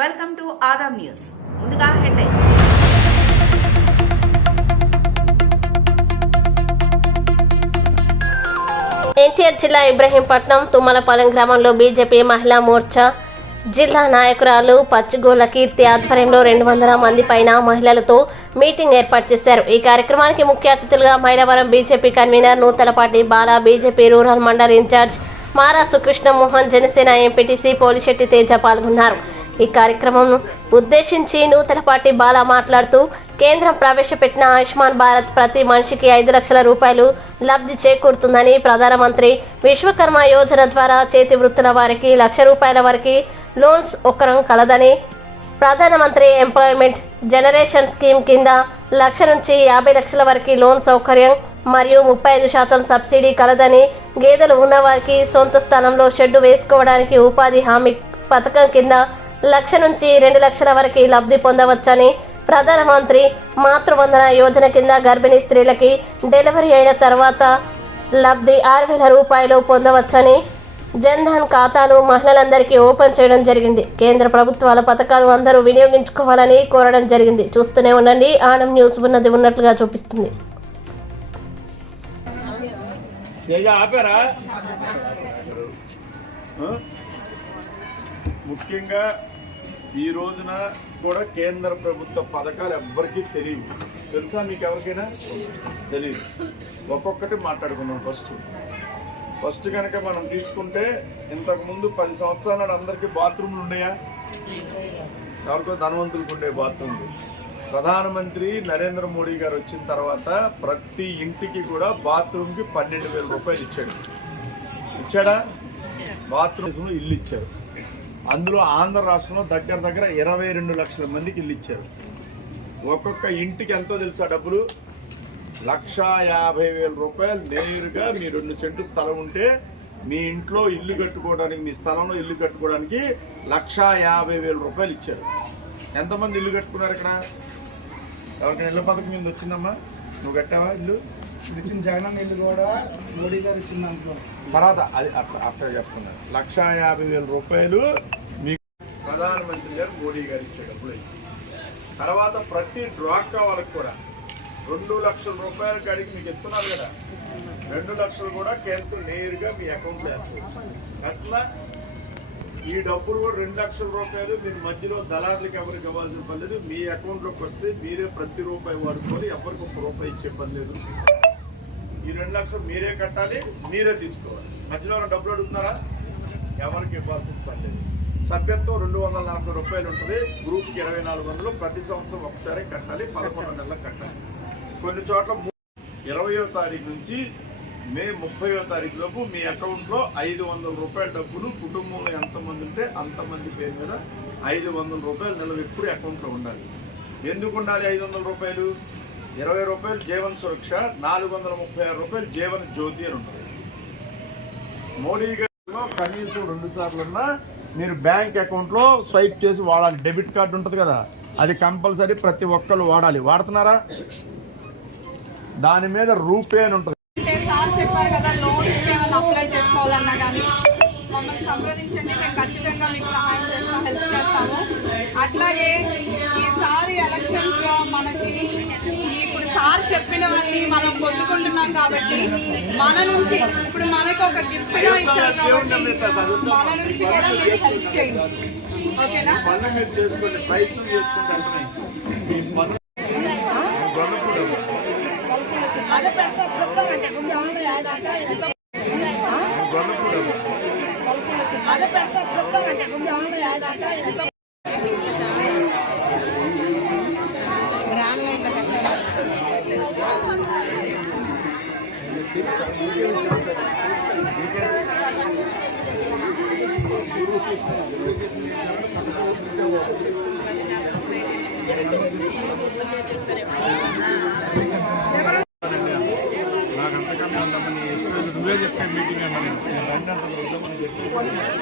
Welcome to Adam news. ముందుగా headlines. NTR జిల్లా ఇబ్రహీంపట్నం తుమ్మలపాలెం గ్రామంలో బీజేపీ మహిళా మోర్చా జిల్లా నాయకురాలు పచ్చిగోల కీర్తి ఆధ్వర్యంలో రెండు వందల మంది పైన మహిళలతో మీటింగ్ ఏర్పాటు చేశారు. ఈ కార్యక్రమానికి ముఖ్య అతిథులుగా Mylavaram BJP convener Nuthalapati Bala BJP rural mandal incharge Mara Sukrishna Mohan Janasena MPTC Polisetti Teja పాల్గొన్నారు. ఈ కార్యక్రమం ఉద్దేశించి నూతనపాటి బాల మాట్లాడుతూ కేంద్రం ప్రవేశపెట్టిన ఆయుష్మాన్ భారత్ ప్రతి మనిషికి ఐదు లక్షల రూపాయలు లబ్ధి చేకూరుతుందని ప్రధానమంత్రి విశ్వకర్మ యోజన ద్వారా చేతి వృత్తుల వారికి లక్ష రూపాయల వరకు లోన్స్ ఒక్కరం కలదని ప్రధానమంత్రి ఎంప్లాయ్మెంట్ జనరేషన్ స్కీమ్ కింద లక్ష నుంచి యాభై లక్షల వరకు లోన్ సౌకర్యం మరియు ముప్పై ఐదు శాతం సబ్సిడీ కలదని గేదెలు ఉన్నవారికి సొంత స్థలంలో షెడ్డు వేసుకోవడానికి ఉపాధి హామీ పథకం కింద లక్ష నుంచి రెండు లక్షల వరకు లబ్ధి పొందవచ్చని ప్రధానమంత్రి మాతృవందన యోజన కింద గర్భిణీ స్త్రీలకి డెలివరీ అయిన తర్వాత లబ్ధి ఆరు వేల రూపాయలు పొందవచ్చని జన్ధన్ ఖాతాలు మహిళలందరికీ ఓపెన్ చేయడం జరిగింది. కేంద్ర ప్రభుత్వాల పథకాలు అందరూ వినియోగించుకోవాలని కోరడం జరిగింది. చూస్తూనే ఉండండి. ఆనం న్యూస్ ఉన్నది ఉన్నట్లుగా చూపిస్తుంది. ఆపారా? ముఖ్యంగా ఈ రోజున కూడా కేంద్ర ప్రభుత్వ పథకాలు ఎవ్వరికీ తెలియవు. తెలుసా మీకు ఎవరికైనా? తెలియదు. ఒక్కొక్కటి మాట్లాడుకుందాం ఫస్ట్. ఫస్ట్ కనుక మనం తీసుకుంటే ఇంతకు ముందు పది సంవత్సరాల నాడు అందరికీ బాత్రూమ్లు ఉండేయా? ఎవరికో ధనవంతులకు ఉండే బాత్రూమ్లు. ప్రధానమంత్రి నరేంద్ర మోడీ గారు వచ్చిన తర్వాత ప్రతి ఇంటికి కూడా బాత్రూమ్కి పన్నెండు వేల రూపాయలు ఇచ్చాడు. ఇచ్చాడా? బాత్రూమ్స్ ఇల్లు ఇచ్చారు అందులో ఆంధ్ర రాష్ట్రంలో దగ్గర దగ్గర ఇరవై రెండు లక్షల మందికి ఇల్లు ఇచ్చారు. ఒక్కొక్క ఇంటికి ఎంతో తెలుసా డబ్బులు? లక్షా యాభై వేల రూపాయలు నేరుగా మీ రెండు సెంటు స్థలం ఉంటే మీ ఇంట్లో ఇల్లు కట్టుకోవడానికి మీ స్థలంలో ఇల్లు కట్టుకోవడానికి లక్షా యాభై వేల రూపాయలు ఇచ్చారు. ఎంతమంది ఇల్లు కట్టుకున్నారు ఇక్కడ? ఎవరికైనా ఇళ్ళ పథకం మీద వచ్చిందమ్మా? నువ్వు కట్టావా ఇల్లు? ఇచ్చిన జగనన్న ఇల్లు కూడా మోడీ గారు ఇచ్చిన దాంట్లో. తర్వాత అది అట్లా అట్లా చెప్తున్నారు. లక్షా యాభై వేల రూపాయలు ప్రధానమంత్రి గారు మోడీ గారు ఇచ్చే డబ్బులు తర్వాత ప్రతి డ్రాక్కా వాళ్ళకి కూడా రెండు లక్షల రూపాయల కాడికి మీకు ఇస్తున్నారు కదా. రెండు లక్షలు కూడా కేంద్రం నేరుగా మీ అకౌంట్లో వేస్తారు. అసలు ఈ డబ్బులు కూడా రెండు లక్షల రూపాయలు మీరు మధ్యలో దళారులకు ఎవరికి ఇవ్వాల్సిన పని లేదు. మీ అకౌంట్లోకి వస్తే మీరే ప్రతి రూపాయి వాడుకొని ఎవరికి ఒక రూపాయి ఇచ్చే పని లేదు. ఈ రెండు లక్షలు మీరే కట్టాలి మీరే తీసుకోవాలి. మధ్యలో డబ్బులు అడుగుతున్నారా? ఎవరికి ఇవ్వాల్సిన పని లేదు. సభ్యత్వం రెండు వందల నలభై రూపాయలు ఉంటుంది. గ్రూప్కి ఇరవై నాలుగు వందలు. ప్రతి సంవత్సరం ఒకసారి కట్టాలి. పదకొండు నెలలకు కట్టాలి. కొన్ని చోట్ల ఇరవయో తారీఖు నుంచి మే ముప్పయో తారీఖు లోపు మీ అకౌంట్లో ఐదు వందల రూపాయల డబ్బులు కుటుంబంలో ఎంతమంది ఉంటే అంతమంది పేరు మీద ఐదు వందల రూపాయలు నెలలు ఎప్పుడు అకౌంట్లో ఉండాలి. ఎందుకు ఉండాలి ఐదు వందల రూపాయలు? ఇరవై రూపాయలు జీవన సురక్ష నాలుగు వందల ముప్పై ఆరు రూపాయలు జీవన జ్యోతి అని ఉంటుంది. మోడీ గారిలో కనీసం రెండు సార్లున్నా మీరు బ్యాంక్ అకౌంట్లో స్వైప్ చేసి వాడాలి. డెబిట్ కార్డు ఉంటుంది కదా అది కంపల్సరీ ప్రతి ఒక్కరు వాడాలి. వాడుతున్నారా? దాని మీద రూపే అని ఉంటుంది. మమ్మల్ని సంప్రదించండి మేము ఖచ్చితంగా మీకు సహాయం చేస్తాం హెల్ప్ చేస్తాము. అట్లాగే ఈసారి ఎలక్షన్స్లో మనకి సార్ చెప్పినవన్నీ మనం పొందుకుంటున్నాం కాబట్టి మన నుంచి ఇప్పుడు మనకి ఒక గిఫ్ట్గా ఇచ్చారు కాబట్టి మన నుంచి కూడా మీరు హెల్ప్ చేయండి. ఓకేనా? చేసుకుంటే వెంటనే ముందు ఉందమ్మని నువ్వే చెప్పే మీటింగ్ ఏమని నేను రండి అంత చెప్పి పదిహేను